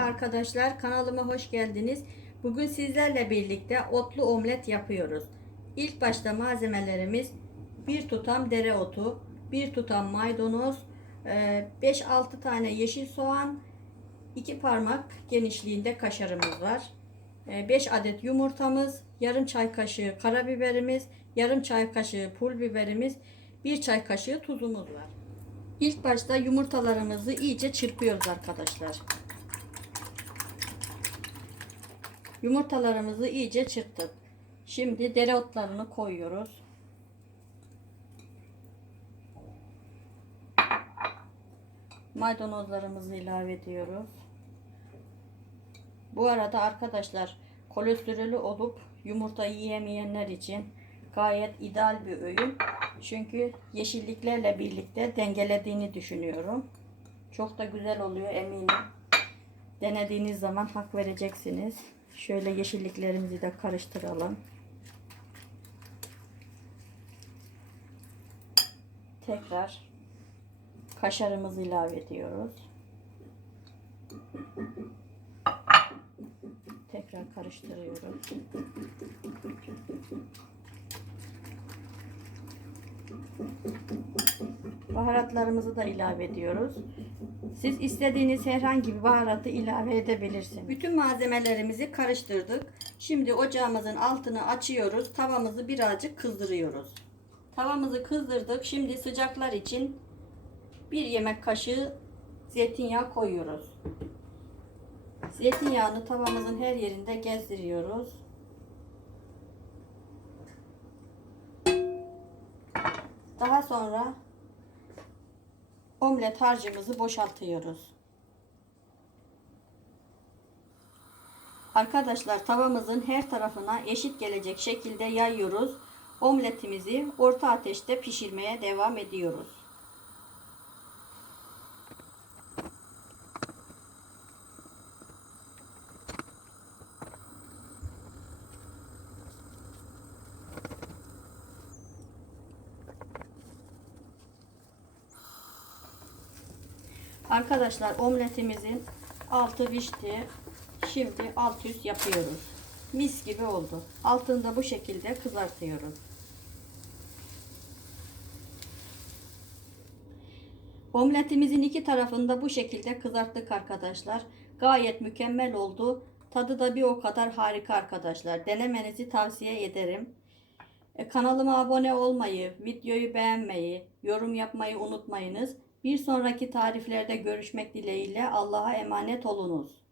arkadaşlar kanalıma hoş geldiniz. Bugün sizlerle birlikte otlu omlet yapıyoruz. İlk başta malzemelerimiz bir tutam dereotu, bir tutam maydanoz, 5-6 tane yeşil soğan, 2 parmak genişliğinde kaşarımız var. 5 adet yumurtamız, yarım çay kaşığı karabiberimiz, yarım çay kaşığı pul biberimiz, 1 çay kaşığı tuzumuz var. İlk başta yumurtalarımızı iyice çırpıyoruz arkadaşlar. Yumurtalarımızı iyice çırptık. Şimdi dereotlarını koyuyoruz. Maydanozlarımızı ilave ediyoruz. Bu arada arkadaşlar kolesterolü olup yumurta yiyemeyenler için gayet ideal bir öğün. Çünkü yeşilliklerle birlikte dengelediğini düşünüyorum. Çok da güzel oluyor eminim. Denediğiniz zaman hak vereceksiniz. Şöyle yeşilliklerimizi de karıştıralım. Tekrar kaşarımızı ilave ediyoruz. Tekrar karıştırıyoruz. Baharatlarımızı da ilave ediyoruz. Siz istediğiniz herhangi bir baharatı ilave edebilirsiniz. Bütün malzemelerimizi karıştırdık. Şimdi ocağımızın altını açıyoruz. Tavamızı birazcık kızdırıyoruz. Tavamızı kızdırdık. Şimdi sıcaklar için bir yemek kaşığı zeytinyağı koyuyoruz. Zeytinyağını tavamızın her yerinde gezdiriyoruz. Daha sonra omlet harcımızı boşaltıyoruz. Arkadaşlar tavamızın her tarafına eşit gelecek şekilde yayıyoruz. Omletimizi orta ateşte pişirmeye devam ediyoruz. Arkadaşlar omletimizin altı pişti. Şimdi alt üst yapıyoruz. Mis gibi oldu. Altını da bu şekilde kızartıyoruz. Omletimizin iki tarafında bu şekilde kızarttık arkadaşlar. Gayet mükemmel oldu. Tadı da bir o kadar harika arkadaşlar. Denemenizi tavsiye ederim. E, kanalıma abone olmayı, videoyu beğenmeyi, yorum yapmayı unutmayınız. Bir sonraki tariflerde görüşmek dileğiyle Allah'a emanet olunuz.